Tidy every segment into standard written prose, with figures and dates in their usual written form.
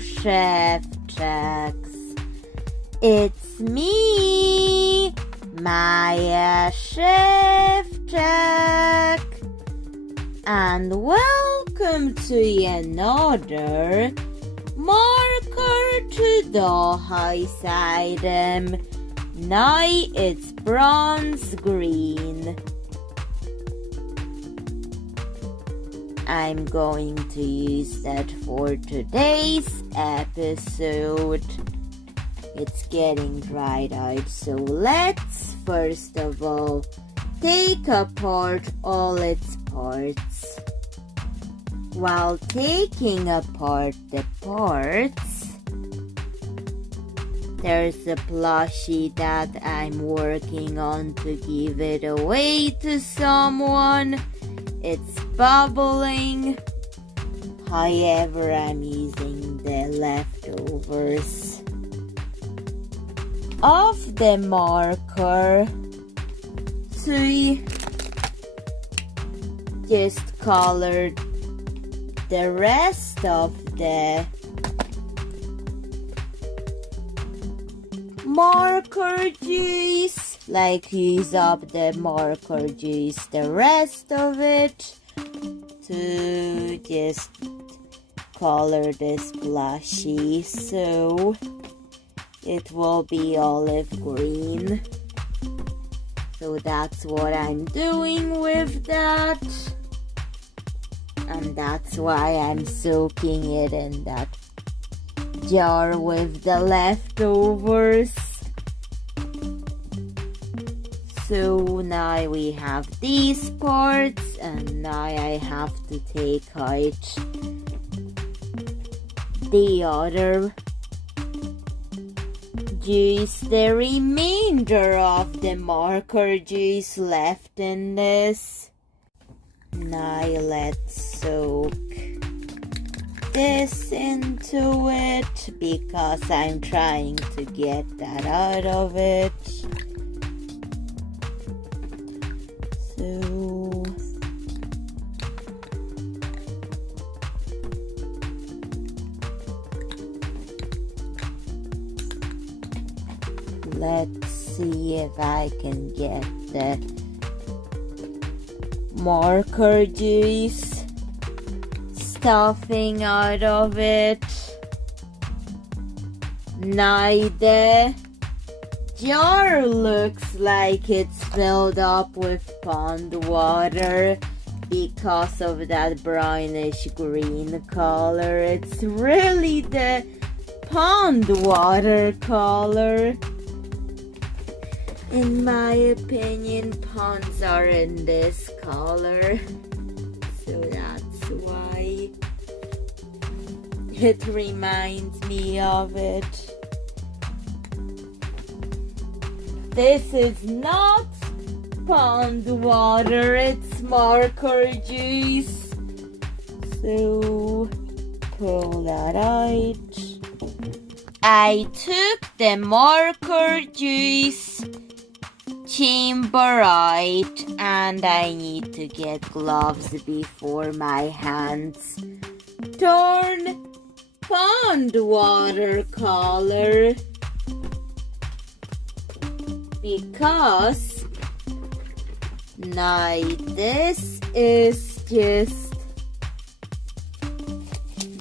chef checks. It's me, Maya Chef Jack, and welcome to another marker to Dollhouse item. Now it's bronze green. I'm going to use that for today's episode. It's getting dried out, so let's first of all take apart all its parts. While taking apart the parts, there's a plushie that I'm working on to give it away to someone. It's bubbling. However, I'm using the leftovers of the marker to just color the rest of the marker juice, like use up the marker juice, the rest of it, to just color this plushie so it will be olive green. So that's what I'm doing with that, and that's why I'm soaking it in that jar with the leftovers. So now we have these parts, and now I have to take out the other juice, the remainder of the marker juice left in this. Now let's soak this into it because I'm trying to get that out of it. So let's see if I can get the marker juice stuffing out of it. Now the jar looks like it's filled up with pond water because of that brownish green color. It's really the pond water color. In my opinion, ponds are in this color, so that's why it reminds me of it. This is not pond water, it's marker juice. So pull that out. I took the marker juice chamber out, and I need to get gloves before my hands turn pond water color, because now this is just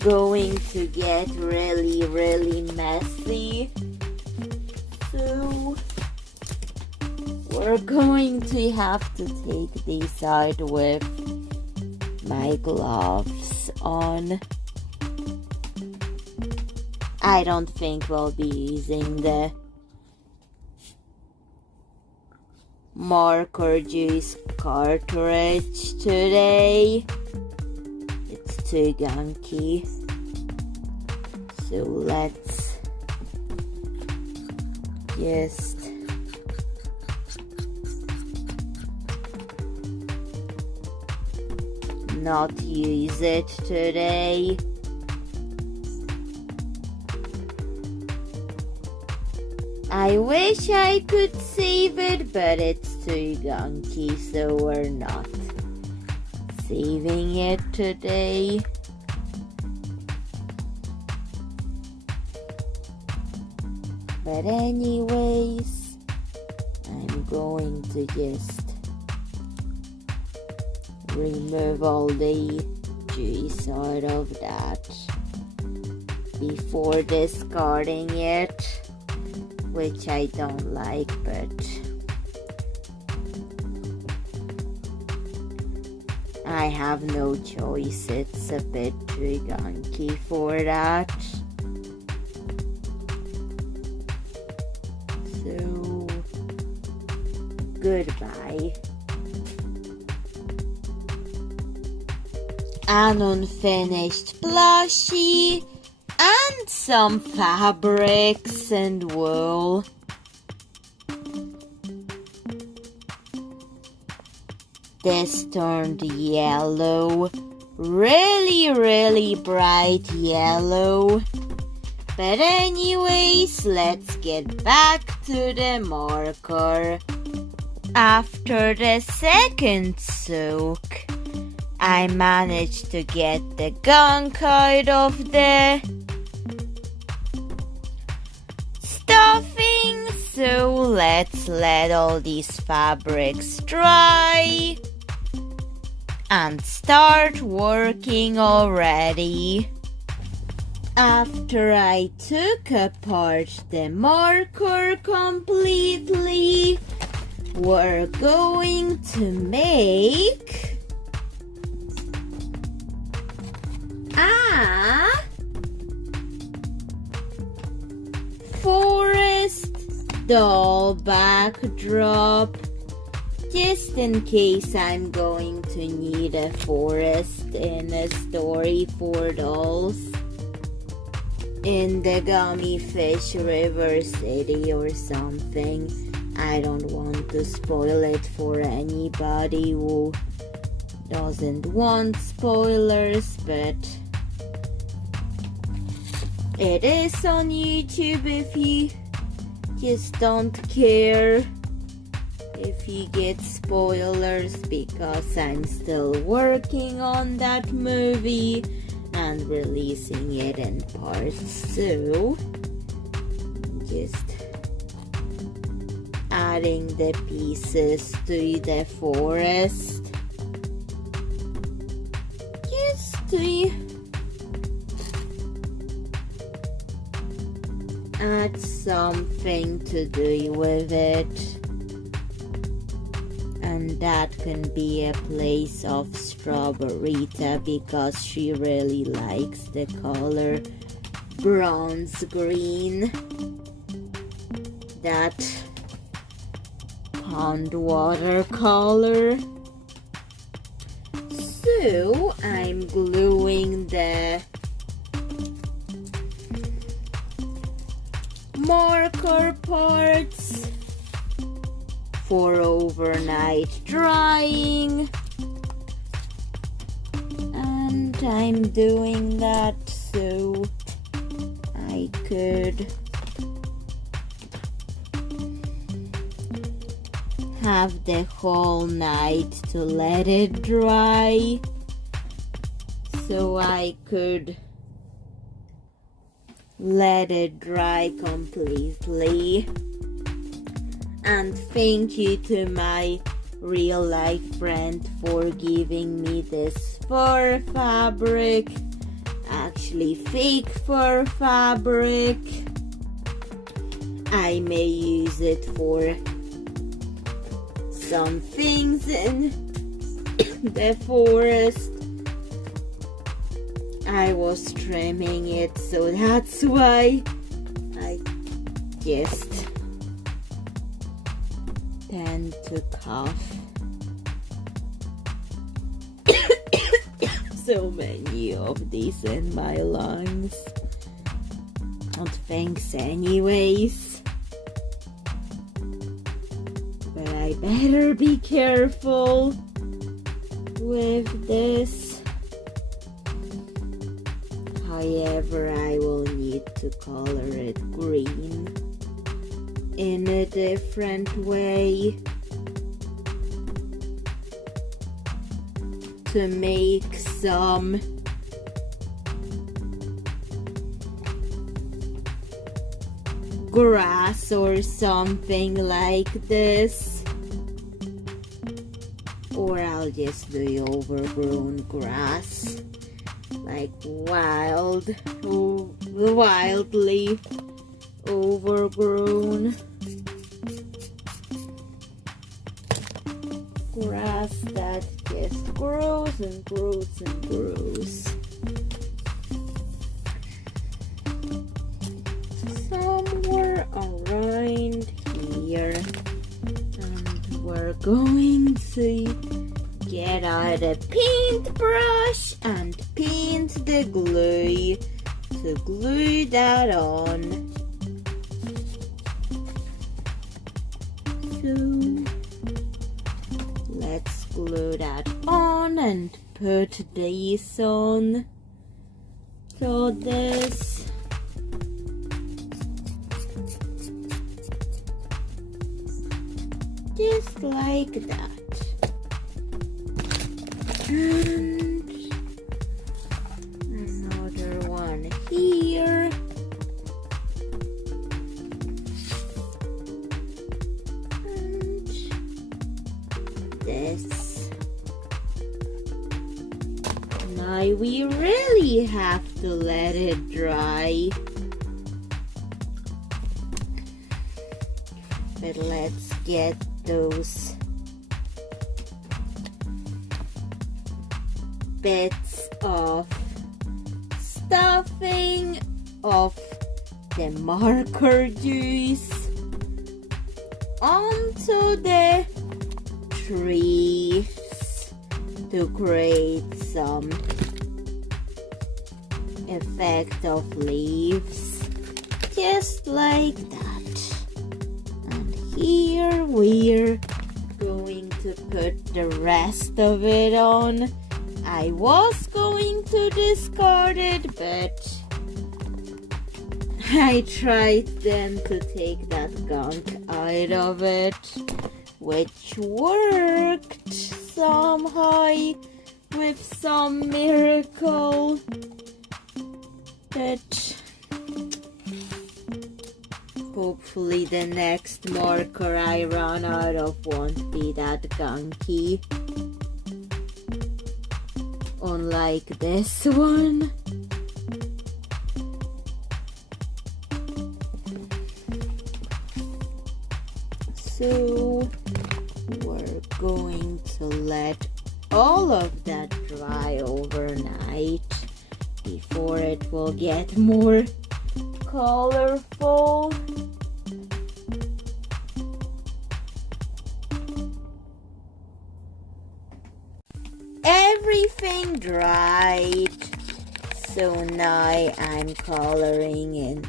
going to get really messy. So we're going to have to take these out with my gloves on. I don't think we'll be using the marker juice cartridge today. It's too gunky. So let's just not use it today. I wish I could save it, but it's too gunky, so we're not saving it today. But anyways, I'm going to just remove all the juice out of that before discarding it, which I don't like, but I have no choice. It's a bit too gunky for that. So, goodbye. An unfinished plushie and some fabrics and wool. This turned yellow, really bright yellow. But anyways, let's get back to the marker. After the second soak, I managed to get the gunk out of the stuffing, so let's let all these fabrics dry and start working already. After I took apart the marker completely, we're going to make a forest doll backdrop, just in case I'm going to need a forest in a story for dolls in the Gummy Fish River City or something. I don't want to spoil it for anybody who doesn't want spoilers, but it is on YouTube if you just don't care if you get spoilers, because I'm still working on that movie and releasing it in parts. So just adding the pieces to the forest just to add something to do with it, and that can be a place of Strawberryta because she really likes the color bronze green, that pond water color. So I'm gluing the marker parts for overnight drying, and I'm doing that so I could have the whole night to let it dry, so I could let it dry completely. And thank you to my real life friend for giving me this fur fabric, actually fake fur fabric. I may use it for some things in the forest. I was trimming it, so that's why I just tend to cough. So many of these in my lungs. But thanks anyways. But I better be careful with this. However, I will need to color it green in a different way to make some grass or something like this. Or I'll just do overgrown grass, like wildly overgrown grass that just grows and grows and grows. Somewhere around here, and we're going to get out a paintbrush and paint the glue to glue that on. So let's glue that on and put this on. So this just like that. And another one here. And this. Now we really have to let it dry. But let's get those bits of stuffing of the marker juice onto the trees to create some effect of leaves, just like that. And here we're going to put the rest of it on. I was going to discard it, but I tried then to take that gunk out of it, which worked somehow with some miracle. But hopefully the next marker I run out of won't be that gunky. Unlike this one. So we're going to let all of that dry overnight before it will get more colorful. Everything dried, so now I'm coloring in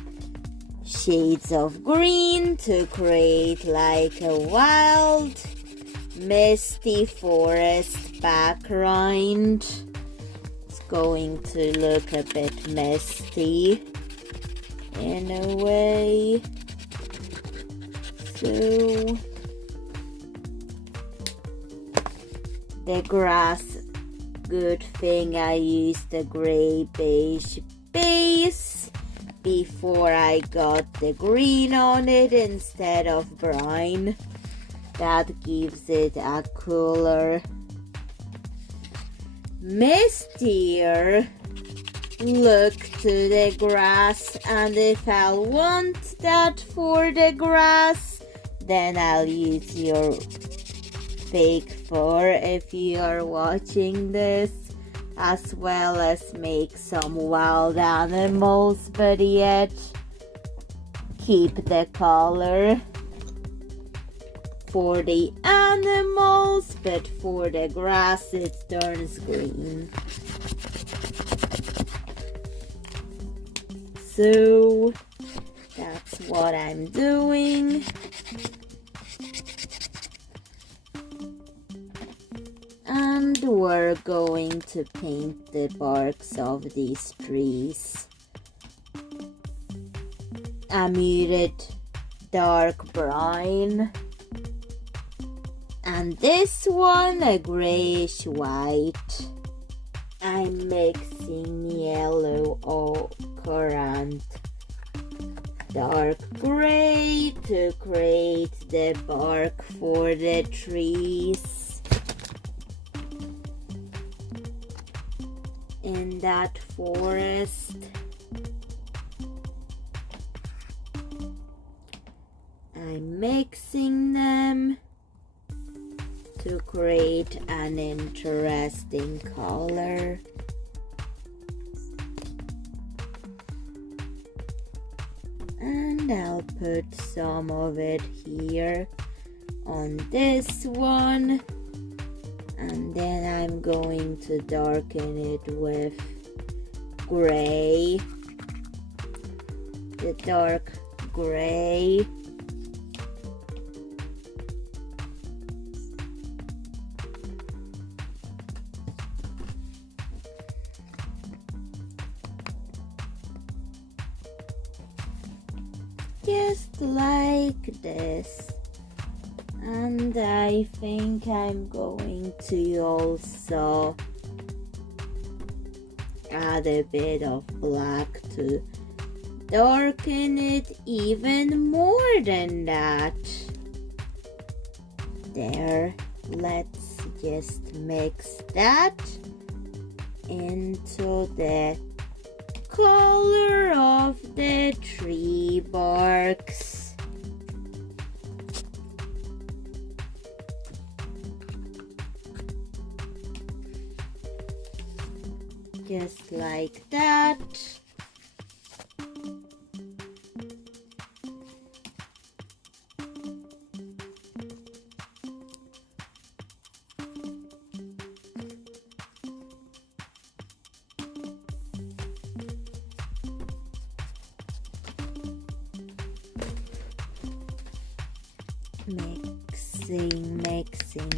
shades of green to create like a wild misty forest background. It's going to look a bit misty in a way. So the grass, good thing I used the gray beige base before I got the green on it instead of brown. That gives it a cooler, mistier look to the grass, and if I want that for the grass, then I'll use your fake fur if you are watching this, as well as make some wild animals, but yet keep the color for the animals, but for the grass it turns green. So that's what I'm doing. And we're going to paint the barks of these trees a muted dark brown, and this one a grayish white. I'm mixing yellow ochre and dark gray to create the bark for the trees. In that forest, I'm mixing them to create an interesting color. And I'll put some of it here on this one, and then I'm going to darken it with gray, the dark gray. Just like this. And I think I'm going to also add a bit of black to darken it even more than that. There, let's just mix that into the color of the tree barks. Just like that.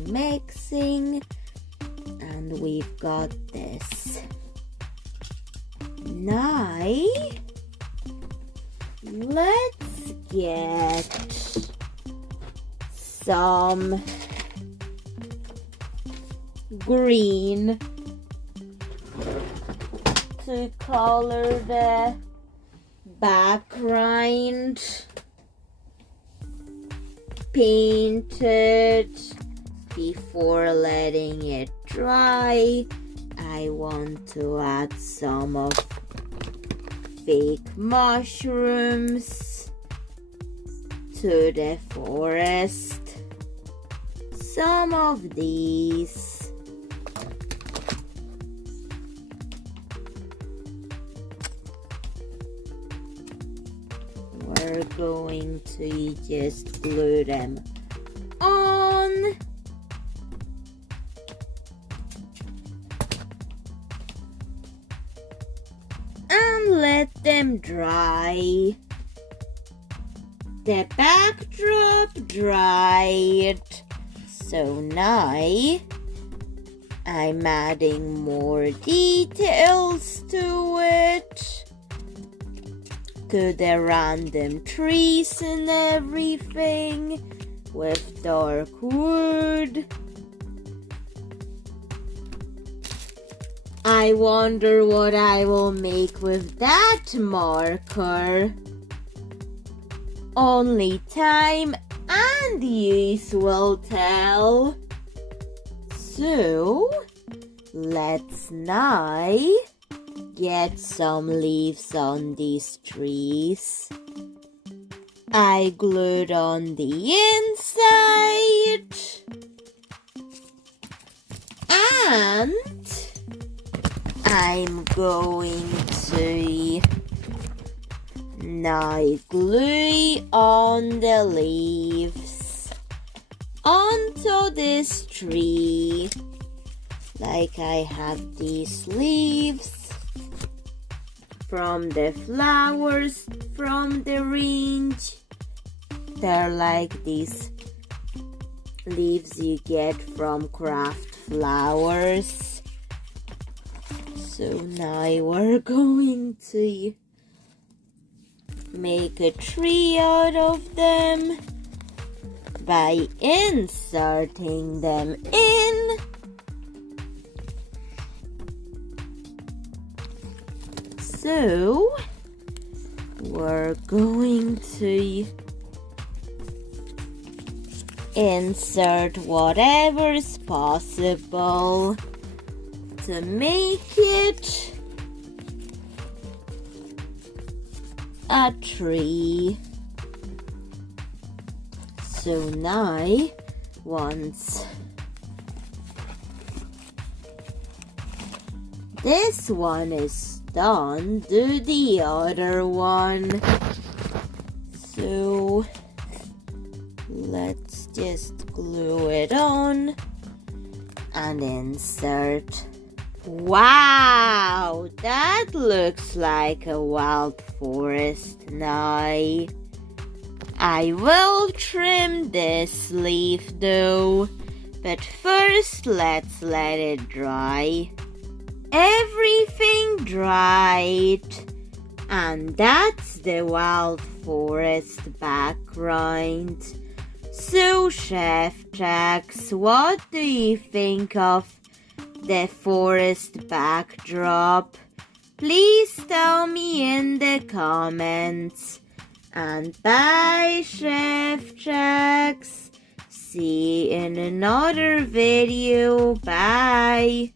Mixing, and we've got this. Now, let's get some green to color the background. Paint it before letting it dry. I want to add some of fake mushrooms to the forest. Some of these. We're going to just glue them on. And let them dry. The backdrop dried. So now I'm adding more details to it. To the random trees and everything with dark wood. I wonder what I will make with that marker. Only time and use will tell. So, let's now get some leaves on these trees. I glued on the inside. And I'm going to now glue on the leaves onto this tree. Like I have these leaves from the flowers from the range. They're like these leaves you get from craft flowers. So now we're going to make a tree out of them by inserting them in. So we're going to insert whatever's possible to make it a tree. So now, once this one is done, do the other one. So let's just glue it on and insert. Wow, that looks like a wild forest now. I will trim this leaf though, but first let's let it dry. Everything dried, and that's the wild forest background. So Chef Jax, what do you think of the forest backdrop? Please tell me in the comments. And bye, Chef Jax. See you in another video. Bye.